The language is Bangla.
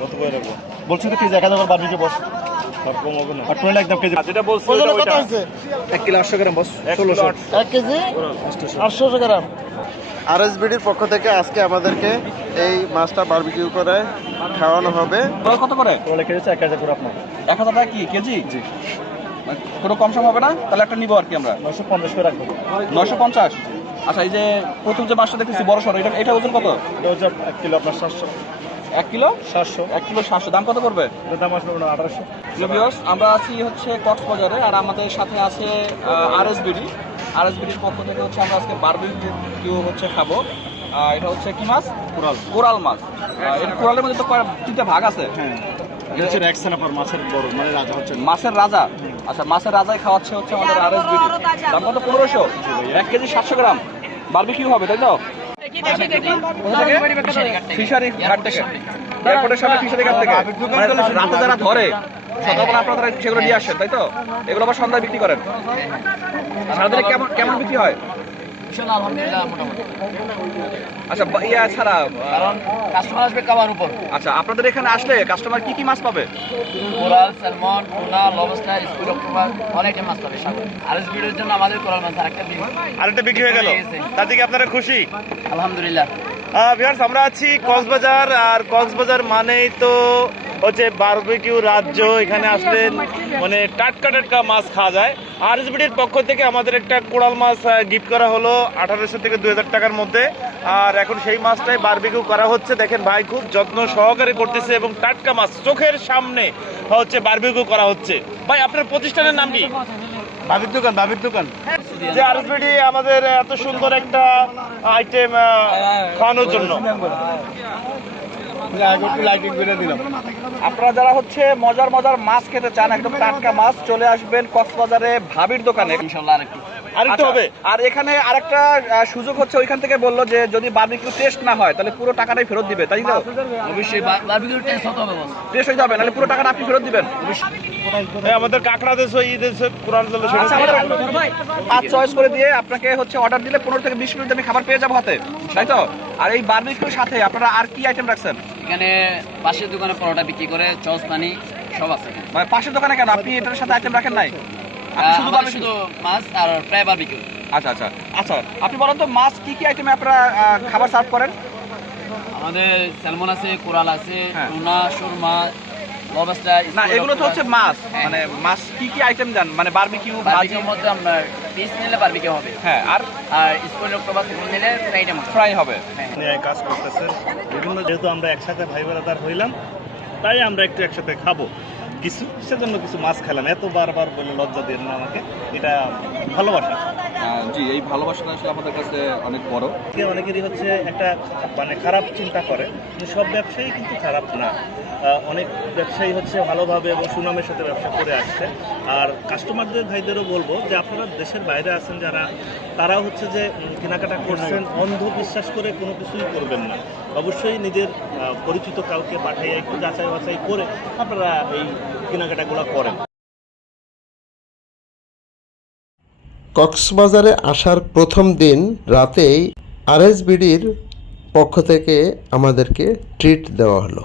কত করে রাখব? বলছি তো কেজি এক হাজার করে বারবিকে বস। আর কম হবে না। আর টোয়েন্টি একদম কেজি। যেটা বলছো ওজনে কত হয়েছে এক কিলো আটশো গ্রাম বস এক ষোলোশো। কেজি? গ্রাম। আরএসবিডির পক্ষ থেকে আজকে আমাদেরকে এই মাছটা বারবিকিউ করে খাওয়ানো হবে। কত করে? কেজি এক হাজার করে আপনার। এক হাজার টাকা কি? কেজি? জি। মানে কোনো কম সম হবে না? তাহলে একটা নিবো আর কি আমরা। নশো পঞ্চাশ করে রাখব। নয়শো পঞ্চাশ? আচ্ছা এই যে প্রথম যে মাছটা দেখতেছি বড় সড়ো এটা এটা ওজন কত? এটা হচ্ছে এক কিলো আপনার সাতশো। এক কিলো? সাতশো। এক কিলো সাতশো। দাম কত করবে দাম আসবে আঠারোশো। ভিউয়ার্স আমরা আছি হচ্ছে কক্সবাজারে আর আমাদের সাথে আছে আরএসবিডি আরএসবিডির পক্ষ থেকে হচ্ছে আমরা আজকে বারবিকিউ হচ্ছে খাব। এটা হচ্ছে কি মাছ? কোরাল। কোরাল মাছ। এটা কোরালের মধ্যে তো তিনটা ভাগ আছে। হ্যাঁ। এটা হচ্ছে মাছের বড় মানে রাজা হচ্ছে। মাছের রাজা। আচ্ছা মাছের রাজাই খাওয়াচ্ছে হচ্ছে আমাদের আর এস আরএসবিডি দাম কত? পনেরোশো। এক কেজি সাতশো গ্রাম। বারবিকিউ হবে তাই তো? ফিশারি ঘাট থেকে। এয়ারপোর্টের সামনে ফিশারি ঘাট থেকে। মানে রাতে যারা ধরে সকালবেলা আপনারা তারা সেগুলো নিয়ে আসেন তাই তো? এগুলো আবার সন্ধ্যায় বিক্রি করেন। সারাদিনে কেমন কেমন বিক্রি হয়? আচ্ছা বা- ইয়া ছাড়া কারণ কাস্টমার আসবে খাওয়ার উপর। আচ্ছা আপনাদের এখানে আসলে কাস্টমার কি কি মাছ পাবে? Coral salmon tuna lobster school octopus অনেক মাছ পাবে সাগর। আর ভিডিওর জন্য আমাদের কোরাল মাছ আরেকটা আরেকটা বিক্রি হয়ে গেল। তার দিকে আপনারা খুশি? আলহামদুলিল্লাহ। ভিউয়ার্স আমরা আছি কক্সবাজার আর কক্সবাজার মানেই তো হচ্ছে বারবিকিউ রাজ্য এখানে আসলে মানে টাটকা টাটকা মাছ খাওয়া যায়। আর এসবিডির পক্ষ থেকে আমাদের একটা কোড়াল মাছ গিফট করা হলো আঠারোশো থেকে দুই হাজার টাকার মধ্যে। আর এখন সেই মাছটাই বারবিকিউ করা হচ্ছে। দেখেন ভাই খুব যত্ন সহকারে করতেছে এবং টাটকা মাছ চোখের সামনে হচ্ছে বারবিকিউ করা হচ্ছে। ভাই আপনার প্রতিষ্ঠানের নাম কি? বাবির দোকান বাবির দোকান। যে আরএসবিডি আমাদের এত সুন্দর একটা আইটেম খাওয়ানোর জন্য। লাইটিং করে দিলাম। আপনারা যারা হচ্ছে মজার মজার মাছ খেতে চান একদম টাটকা মাছ চলে আসবেন কক্সবাজারে ভাবির দোকানে। ইনশাল্লাহ আরেকটু। আরেকটু আচ্ছা, হবে। আর এখানে আরেকটা সুযোগ হচ্ছে ওইখান থেকে বলল যে যদি বারবিকিউ টেস্ট না হয় তাহলে পুরো টাকাটাই ফেরত দিবে তাই তো? অবশ্যই টেস্ট হতে হবে টেস্ট হয়ে নাহলে পুরো টাকাটা আপনি ফেরত দিবেন। আমাদের কাঁকড়া দেশ ই দেশ জল আচ্ছা, চয়েস করে দিয়ে আপনাকে হচ্ছে অর্ডার দিলে পনেরো থেকে বিশ মিনিট আমি খাবার পেয়ে যাব হাতে তাই তো? আর এই বারবিকিউর সাথে আপনারা আর কি আইটেম রাখছেন? এখানে পাশের দোকানে পরোটা বিক্রি করে চস পানি সব আছে মানে পাশের দোকানে কেন? আপনি এটার সাথে আইটেম রাখেন নাই? শুধু শুধু মাছ আর ফ্রাই বারবিকিউ আচ্ছা আচ্ছা। আচ্ছা আপনি বলেন তো মাছ কি কি আইটেমে আপনারা খাবার সার্ভ করেন? আমাদের স্যালমন আছে কোরাল আছে হ্যাঁ। টুনা সুরমা লবস্টার না এগুলো তো হচ্ছে মাছ। মানে মাছ কি কি আইটেম জান মানে বারবিকিউ বারবিকিউর মধ্যে আপনার পিস নিলে বারবিকিউ হবে? হ্যাঁ আর আর স্কুল অক্টোপাস নিলে ফ্রাইডে মতো ফ্রাই হবে। হ্যাঁ। কাজ করতেছে বিভিন্ন যেহেতু আমরা একসাথে ভাই বেড়াদার হইলাম তাই আমরা একটু একসাথে খাব। কিছু সেজন্য কিছু মাছ খেলাম। এত বারবার বলে লজ্জা দিয়ে না আমাকে। এটা ভালোবাসা। জি, এই ভালোবাসাটা আসলে আমাদের কাছে অনেক বড়। অনেকেরই হচ্ছে একটা মানে খারাপ চিন্তা করে সব ব্যবসায়ী কিন্তু খারাপ না। অনেক ব্যবসায়ী হচ্ছে ভালোভাবে এবং সুনামের সাথে ব্যবসা করে আসছে। আর কাস্টমারদের ভাইদেরও বলব যে আপনারা দেশের বাইরে আছেন যারা, তারা হচ্ছে যে কেনাকাটা করছেন অন্ধ বিশ্বাস করে কোনো কিছুই করবেন না। অবশ্যই নিজের পরিচিত কাউকে পাঠাইয়া একটু যাচাই বাছাই করে আপনারা এই কেনাকাটাগুলো করেন। কক্সবাজারে আসার প্রথম দিন রাতেই আরএসবিডির পক্ষ থেকে আমাদেরকে ট্রিট দেওয়া হলো।